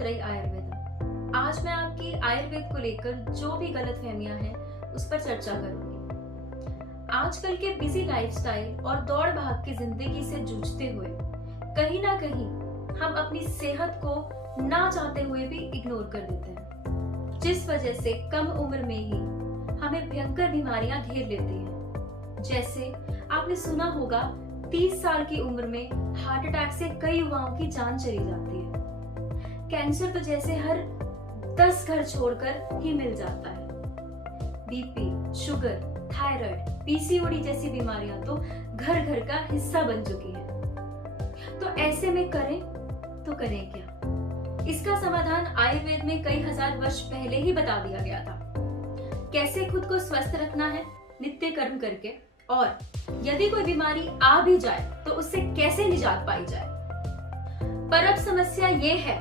रही आयुर्वेद। आज मैं आपकी आयुर्वेद को लेकर जो भी गलतफहमियां हैं उस पर चर्चा करूंगी। आजकल के बिजी लाइफस्टाइल और दौड़ भाग की जिंदगी से जूझते हुए कहीं ना कहीं हम अपनी सेहत को ना चाहते हुए भी इग्नोर कर देते हैं, जिस वजह से कम उम्र में ही हमें भयंकर बीमारियां घेर लेती हैं। जैसे आपने सुना होगा 30 साल की उम्र में हार्ट अटैक से कई युवाओं की जान चली जाती है। कैंसर तो जैसे हर 10 घर छोड़कर ही मिल जाता है। बीपी, शुगर, थायराइड, पीसीओडी जैसी बीमारियां तो घर घर का हिस्सा बन चुकी हैं। तो ऐसे में करें तो करें क्या? इसका समाधान आयुर्वेद में कई हजार वर्ष पहले ही बता दिया गया था। कैसे खुद को स्वस्थ रखना है नित्य कर्म करके, और यदि कोई बीमारी आ भी जाए तो उससे कैसे निजात पाई जाए। पर अब समस्या ये है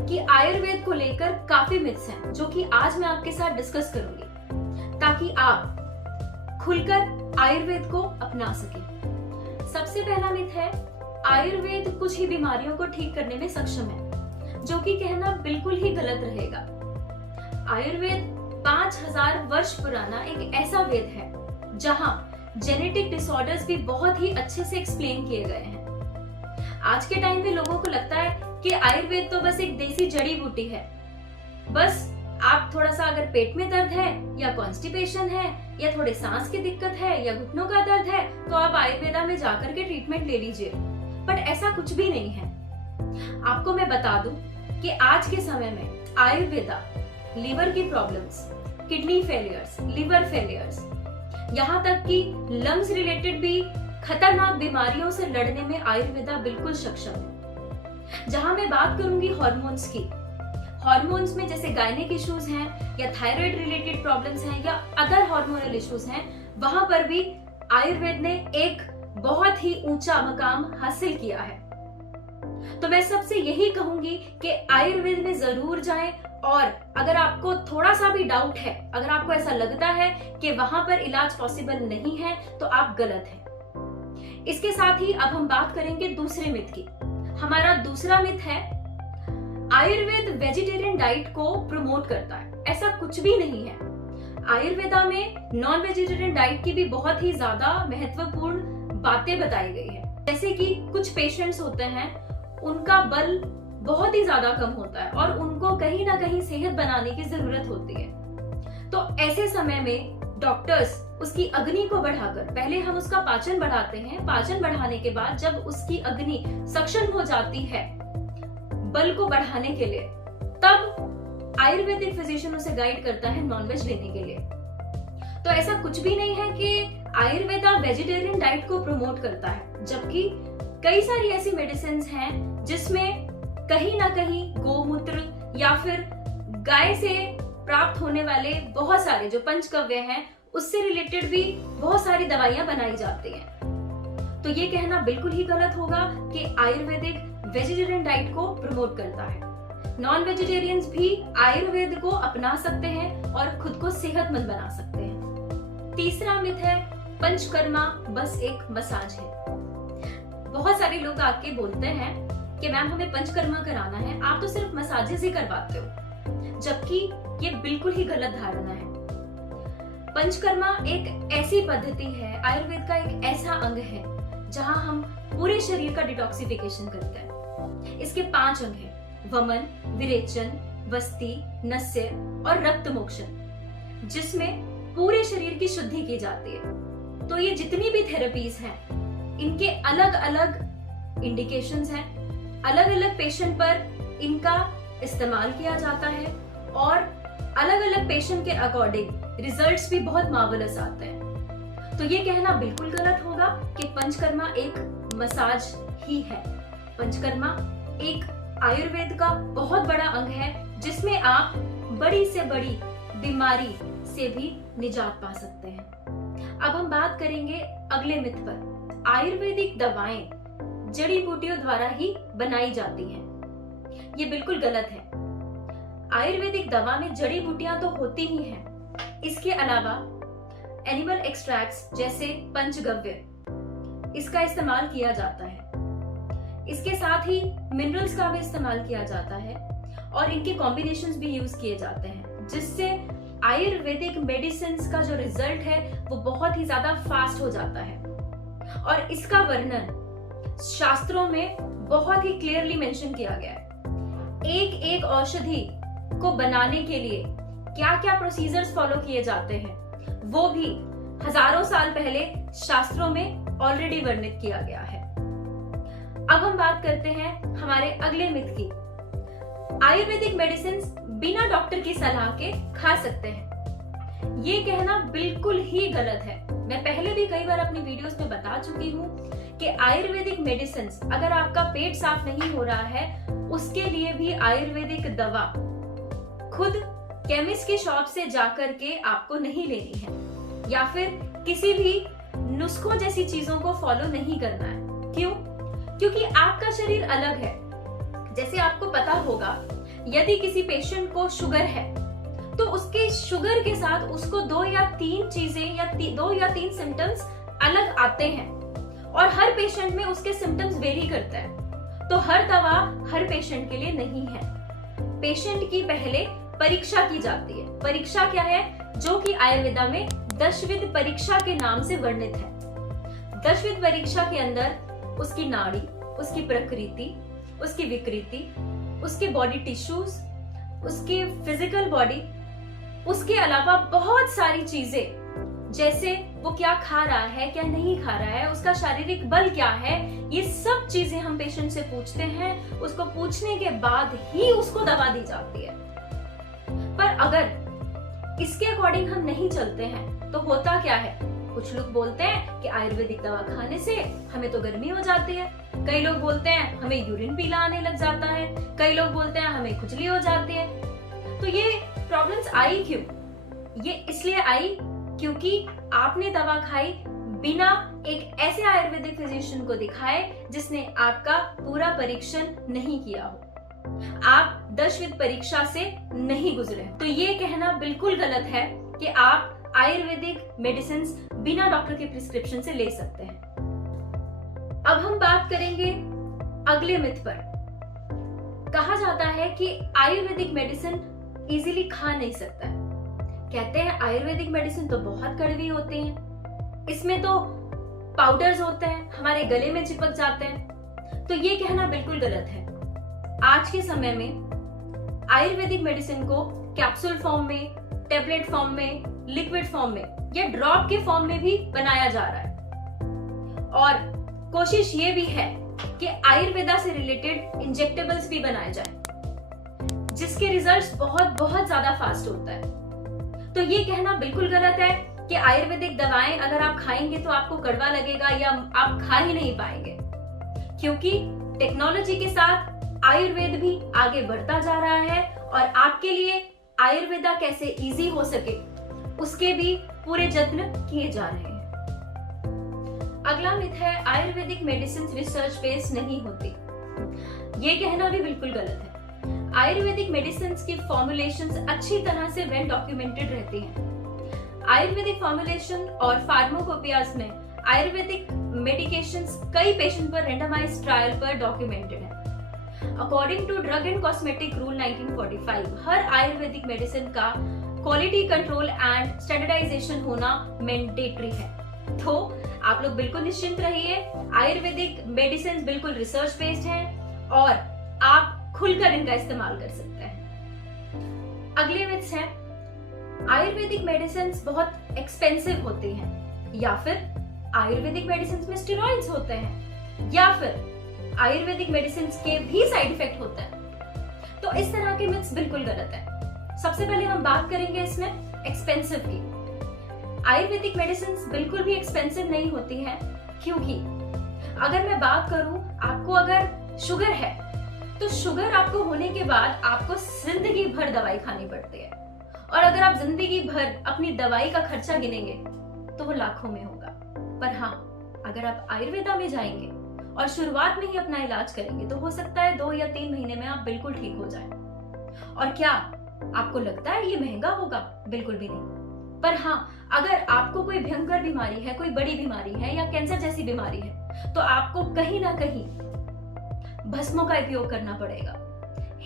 कि आयुर्वेद को लेकर काफी मिथ्स हैं, जो कि आज मैं आपके साथ डिस्कस करूंगी ताकि आप खुलकर आयुर्वेद को अपना सकें। सबसे पहला मिथ है आयुर्वेद कुछ ही बीमारियों को ठीक करने में सक्षम है, जो कि कहना बिल्कुल ही गलत रहेगा। आयुर्वेद 5000 वर्ष पुराना एक ऐसा वेद है जहां जेनेटिक डिसऑर्डर्स भी बहुत ही अच्छे से एक्सप्लेन किए गए हैं। आज के टाइम पे लोगों को लगता है कि आयुर्वेद तो बस एक देसी जड़ी बूटी है। बस आप थोड़ा सा अगर पेट में दर्द है या कॉन्स्टिपेशन है या थोड़े सांस की दिक्कत है या घुटनों का दर्द है तो आप आयुर्वेदा में जाकर के ट्रीटमेंट ले लीजिए। बट ऐसा कुछ भी नहीं है। आपको मैं बता दूं कि आज के समय में आयुर्वेदा लीवर की problems, kidney failures, liver failures, यहाँ तक कि लंग्स रिलेटेड भी खतरनाक बीमारियों से लड़ने में आयुर्वेदा बिल्कुल सक्षम है। जहां मैं बात करूंगी हार्मोन्स की, हार्मोन्स में जैसे गायनिक इश्यूज हैं या थायराइड रिलेटेड प्रॉब्लम्स हैं या अदर हार्मोनल इश्यूज हैं, वहां पर भी आयुर्वेद ने एक बहुत ही ऊंचा मकाम हासिल किया है। तो मैं सबसे यही कहूंगी कि आयुर्वेद में जरूर जाएं, और अगर आपको थोड़ा सा भी डाउट है, अगर आपको ऐसा लगता है कि वहां पर इलाज पॉसिबल नहीं है, तो आप गलत हैं। इसके साथ ही अब हम बात करेंगे दूसरे मिथ की। हमारा दूसरा मिथ है आयुर्वेद वेजिटेरियन डाइट को प्रमोट करता है। ऐसा कुछ भी नहीं है। आयुर्वेदा में नॉन वेजिटेरियन डाइट की भी बहुत ही ज्यादा महत्वपूर्ण बातें बताई गई है। जैसे कि कुछ पेशेंट्स होते हैं, उनका बल बहुत ही ज्यादा कम होता है और उनको कहीं ना कहीं सेहत बनाने की जरूरत होती है। तो ऐसे समय में डॉक्टर्स उसकी अग्नि को बढ़ाकर, पहले हम उसका पाचन बढ़ाते हैं, पाचन बढ़ाने के बाद जब उसकी अग्नि सक्षम हो जाती है बल को बढ़ाने के लिए, तब आयुर्वेदिक फिजिशियन उसे गाइड करता है नॉनवेज लेने के लिए। तो ऐसा कुछ भी नहीं है कि आयुर्वेदा वेजिटेरियन डाइट को प्रमोट करता है, जबकि कई सारी ऐसी मेडिसिन हैं जिसमें कहीं ना कहीं गोमूत्र या फिर गाय से प्राप्त होने वाले बहुत सारे जो पंचगव्य हैं उससे रिलेटेड भी बहुत सारी दवाइयां बनाई जाती हैं। तो ये कहना बिल्कुल ही गलत होगा कि आयुर्वेदिक वेजिटेरियन डाइट को प्रमोट करता है। नॉन वेजिटेरियंस भी आयुर्वेद को अपना सकते हैं और खुद को सेहतमंद बना सकते हैं। तीसरा मिथ है पंचकर्मा बस एक मसाज है। बहुत सारे लोग आके बोलते हैं कि मैम हमें पंचकर्मा कराना है, आप तो सिर्फ मसाजेस ही करवाते हो, जबकि ये बिल्कुल ही गलत धारणा है। पंचकर्मा एक ऐसी पद्धति है, आयुर्वेद का एक ऐसा अंग है जहां हम पूरे शरीर का डिटॉक्सिफिकेशन करते हैं। इसके 5 अंग हैं: वमन, विरेचन, वस्ति, नस्य और रक्त मोक्षण, जिसमें पूरे शरीर की शुद्धि की जाती है। तो ये जितनी भी थेरेपीज हैं, इनके अलग अलग इंडिकेशंस हैं, अलग अलग पेशेंट पर इनका इस्तेमाल किया जाता है और अलग अलग पेशेंट के अकॉर्डिंग रिजल्ट्स भी बहुत मार्वलस आते हैं। तो ये कहना बिल्कुल गलत होगा कि पंचकर्मा एक मसाज ही है। पंचकर्मा एक आयुर्वेद का बहुत बड़ा अंग है जिसमें आप बड़ी से बड़ी बीमारी से भी निजात पा सकते हैं। अब हम बात करेंगे अगले मिथ पर। आयुर्वेदिक दवाएं जड़ी बूटियों द्वारा ही बनाई जाती हैं। ये बिल्कुल गलत है। आयुर्वेदिक दवा में जड़ी बूटियां तो होती ही हैं। इसके अलावा एनिमल एक्सट्रैक्ट्स जैसे पंचगव्य, इसका इस्तेमाल किया जाता है। इसके साथ ही मिनरल्स का भी इस्तेमाल किया जाता है और इनके कॉम्बिनेशंस भी यूज किए जाते हैं, जिससे आयुर्वेदिक मेडिसिन का जो रिजल्ट है वो बहुत ही ज्यादा फास्ट हो जाता है। और इसका वर्णन शास्त्रों में बहुत ही क्लियरली मेंशन किया गया है। एक एक औषधि को बनाने के लिए क्या क्या प्रोसीजर्स फॉलो किए जाते हैं वो भी हजारों साल पहले शास्त्रों में ऑलरेडी वर्णित किया गया है। अब हम बात करते हैं हमारे अगले मिथ की। आयुर्वेदिक मेडिसिन बिना डॉक्टर की सलाह के खा सकते हैं। ये कहना बिल्कुल ही गलत है। मैं पहले भी कई बार अपनी वीडियोस में बता चुकी हूँ कि आयुर्वेदिक मेडिसिन, अगर आपका पेट साफ नहीं हो रहा है, उसके लिए भी आयुर्वेदिक दवा खुद केमिस्ट की शॉप से जाकर के आपको नहीं लेनी है, या फिर किसी भी नुस्खों जैसी चीजों को फॉलो नहीं करना है। क्यों? क्योंकि आपका शरीर अलग है। जैसे आपको पता होगा, यदि किसी पेशेंट को शुगर है तो उसके शुगर के साथ उसको 2 या 3 चीजें या 2 या 3 सिम्टम्स अलग आते हैं, और हर पेशेंट में उसके सिम्टम्स वेरी करता है। तो हर दवा हर पेशेंट के लिए नहीं है। पेशेंट की पहले परीक्षा की जाती है। परीक्षा क्या है? जो कि आयुर्वेदा में दशविध परीक्षा के नाम से वर्णित है। दशविध परीक्षा के अंदर उसकी नाड़ी, उसकी प्रकृति, उसकी विकृति, उसके बॉडी टिश्यूज, उसकी फिजिकल बॉडी, उसके अलावा बहुत सारी चीजें, जैसे वो क्या खा रहा है, क्या नहीं खा रहा है, उसका शारीरिक बल क्या है, ये सब चीजें हम पेशेंट से पूछते हैं। उसको पूछने के बाद ही उसको दवा दी जाती है। पर अगर इसके अकॉर्डिंग हम नहीं चलते हैं तो होता क्या है? कुछ लोग बोलते हैं कि आयुर्वेदिक दवा खाने से हमें तो गर्मी हो जाती है। कई लोग बोलते हैं हमें यूरिन पीला आने लग जाता है। कई लोग बोलते हैं हमें खुजली हो जाती है। तो ये प्रॉब्लम्स आई क्यों? ये इसलिए आई क्योंकि आपने दवा खाई बिना एक ऐसे आयुर्वेदिक फिजिशियन को दिखाए जिसने आपका पूरा परीक्षण नहीं किया हो। आप दशविध परीक्षा से नहीं गुजरे। तो ये कहना बिल्कुल गलत है कि आप आयुर्वेदिक मेडिसिन बिना डॉक्टर के प्रिस्क्रिप्शन से ले सकते हैं। अब हम बात करेंगे अगले मिथ पर। कहा जाता है कि आयुर्वेदिक मेडिसिन इजीली खा नहीं सकता है। कहते हैं आयुर्वेदिक मेडिसिन तो बहुत कड़वी होती हैं, इसमें तो पाउडर्स होते हैं, हमारे गले में चिपक जाते हैं। तो ये कहना बिल्कुल गलत है। आज के समय में आयुर्वेदिक मेडिसिन को कैप्सूल फॉर्म में, टेबलेट फॉर्म में, लिक्विड फॉर्म में या ड्रॉप के फॉर्म में भी बनाया जा रहा है। और कोशिश ये भी है कि आयुर्वेदा से रिलेटेड इंजेक्टेबल्स भी बनाए जाएं, जिसके रिजल्ट्स बहुत बहुत ज्यादा फास्ट होता है। तो ये कहना बिल्कुल गलत है कि आयुर्वेदिक दवाएं अगर आप खाएंगे तो आपको कड़वा लगेगा या आप खा ही नहीं पाएंगे, क्योंकि टेक्नोलॉजी के साथ आयुर्वेद भी आगे बढ़ता जा रहा है और आपके लिए आयुर्वेदा कैसे इजी हो सके उसके भी पूरे जत्न किए जा रहे हैं। अगला मिथ है आयुर्वेदिक मेडिसिन रिसर्च बेस्ड नहीं होती। ये कहना भी बिल्कुल गलत है। आयुर्वेदिक मेडिसिन की फॉर्मुलेशंस अच्छी तरह से वेल डॉक्यूमेंटेड रहती हैं। आयुर्वेदिक फॉर्मुलेशन और फार्माकोपियाज में आयुर्वेदिक मेडिकेशंस कई पेशेंट पर रेंडमाइज्ड ट्रायल पर डॉक्यूमेंटेड है। According to drug and cosmetic rule 1945, हर आयुर्वेदिक मेडिसिन का क्वालिटी कंट्रोल एंड स्टैंडर्डाइजेशन होना मैंडेटरी है। तो आप लोग बिल्कुल निश्चिंत रहिए, आयुर्वेदिक मेडिसिन बिल्कुल रिसर्च बेस्ड है और आप खुलकर इनका इस्तेमाल कर सकते हैं। अगले मिथ्स हैं आयुर्वेदिक मेडिसिन बहुत एक्सपेंसिव होती हैं, या फिर आयुर्वेदिक मेडिसिन में स्टेरॉइड्स होते हैं, या फिर आयुर्वेदिक मेडिसिन के भी साइड इफेक्ट होते हैं। तो इस तरह के मिथ्स बिल्कुल गलत है। सबसे पहले हम बात करेंगे इसमें एक्सपेंसिव की। आयुर्वेदिक मेडिसिन बिल्कुल भी एक्सपेंसिव नहीं होती है, क्योंकि अगर मैं बात करूं, आपको अगर शुगर है तो शुगर आपको होने के बाद आपको जिंदगी भर दवाई खानी पड़ती है, और अगर आप जिंदगी भर अपनी दवाई का खर्चा गिनेंगे तो वो लाखों में होगा। पर हाँ, अगर आप आयुर्वेदा में जाएंगे और शुरुआत में ही अपना इलाज करेंगे तो हो सकता है 2 या 3 महीने में आप बिल्कुल ठीक हो जाएं। और क्या आपको लगता है ये महंगा होगा? बिल्कुल भी नहीं। पर हाँ, अगर आपको कोई भयंकर बीमारी है, कोई बड़ी बीमारी है या कैंसर जैसी बीमारी है, तो आपको कहीं ना कहीं भस्मों का उपयोग करना पड़ेगा।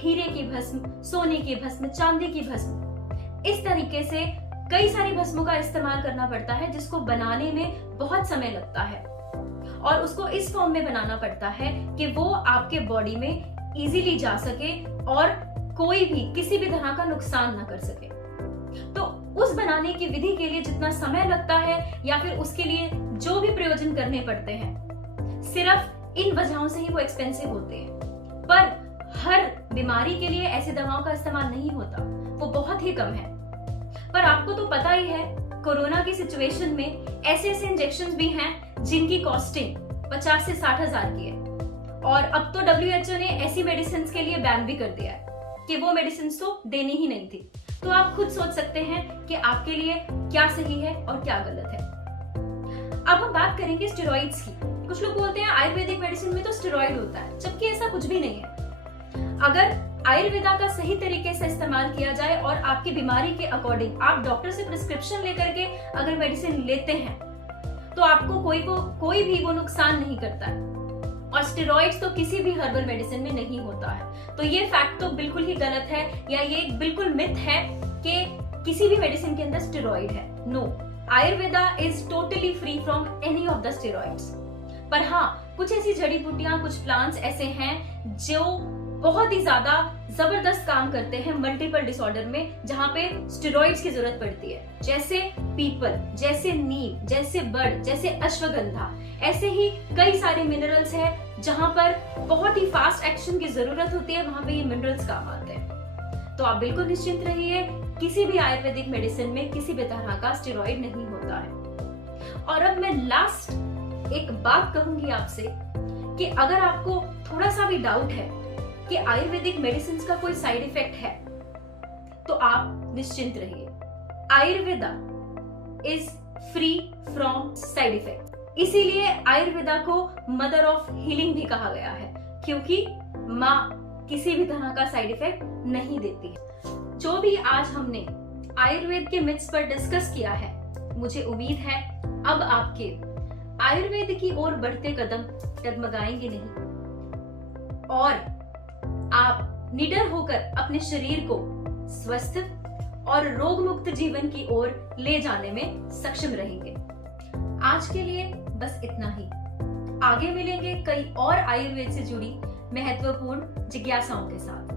हीरे की भस्म, सोने की भस्म, चांदी की भस्म, इस तरीके से कई सारी भस्मों का इस्तेमाल करना पड़ता है जिसको बनाने में बहुत समय लगता है और उसको इस फॉर्म में बनाना पड़ता है कि वो आपके बॉडी में इजीली जा सके और कोई भी किसी भी तरह का नुकसान ना कर सके। तो उस बनाने की विधि के लिए जितना समय लगता है या फिर उसके लिए जो भी प्रयोजन करने पड़ते हैं, सिर्फ इन वजहों से ही वो एक्सपेंसिव होते हैं। पर हर बीमारी के लिए ऐसी दवाओं का इस्तेमाल नहीं होता, वो बहुत ही कम है। पर आपको तो पता ही है, कोरोना की सिचुएशन में ऐसे ऐसे इंजेक्शन भी हैं जिनकी कॉस्टिंग 50 से 60 हजार की है और अब तो WHO ने ऐसी मेडिसिन के लिए बैन भी कर दिया है कि वो मेडिसिन तो देनी ही नहीं थी। तो आप खुद सोच सकते हैं कि आपके लिए क्या सही है और क्या गलत है। अब हम बात करेंगे स्टेरॉइड्स की। कुछ लोग बोलते हैं आयुर्वेदिक मेडिसिन में तो स्टेरॉइड होता है, जबकि ऐसा कुछ भी नहीं है। अगर आयुर्वेदा का सही तरीके से इस्तेमाल किया जाए और आपकी बीमारी के अकॉर्डिंग आप डॉक्टर से प्रिस्क्रिप्शन लेकर के अगर मेडिसिन लेते हैं तो आपको कोई भी वो नुकसान नहीं करता है और स्टेरॉइड्स तो किसी भी हर्बल मेडिसिन में नहीं होता है। तो ये फैक्ट तो बिल्कुल ही गलत है या ये बिल्कुल मिथ है कि किसी भी मेडिसिन के अंदर स्टेरॉइड है। No, Ayurveda is totally free from any of the steroids. पर हाँ, कुछ ऐसी जड़ी बूटियां, कुछ प्लांट्स ऐसे हैं जो बहुत ही ज्यादा जबरदस्त काम करते हैं मल्टीपल डिसऑर्डर में, जहां पे स्टेरॉइड्स की जरूरत पड़ती है, जैसे पीपल, जैसे नीम, जैसे बड़, जैसे अश्वगंधा। ऐसे ही कई सारे मिनरल्स हैं जहां पर बहुत ही फास्ट एक्शन की जरूरत होती है, वहां पे ये मिनरल्स काम आते हैं। तो आप बिल्कुल निश्चिंत रहिए, किसी भी आयुर्वेदिक मेडिसिन में किसी भी तरह का स्टेरॉइड नहीं होता है। और अब मैं लास्ट एक बात कहूंगी आपसे कि अगर आपको थोड़ा सा भी डाउट है कि आयुर्वेदिक मेडिसिन का कोई साइड इफेक्ट है तो आप निश्चिंत रहिए, Ayurveda is free from side effect. इसीलिए आयुर्वेदा को मदर ऑफ हीलिंग भी कहा गया है, क्योंकि माँ किसी भी तरह का साइड इफेक्ट नहीं देती। जो भी आज हमने आयुर्वेद के मिथ्स पर डिस्कस किया है, मुझे उम्मीद है अब आपके आयुर्वेद की ओर बढ़ते कदम डगमगाएंगे नहीं और आप निडर होकर अपने शरीर को स्वस्थ और रोग मुक्त जीवन की ओर ले जाने में सक्षम रहेंगे। आज के लिए बस इतना ही। आगे मिलेंगे कई और आयुर्वेद से जुड़ी महत्वपूर्ण जिज्ञासाओं के साथ।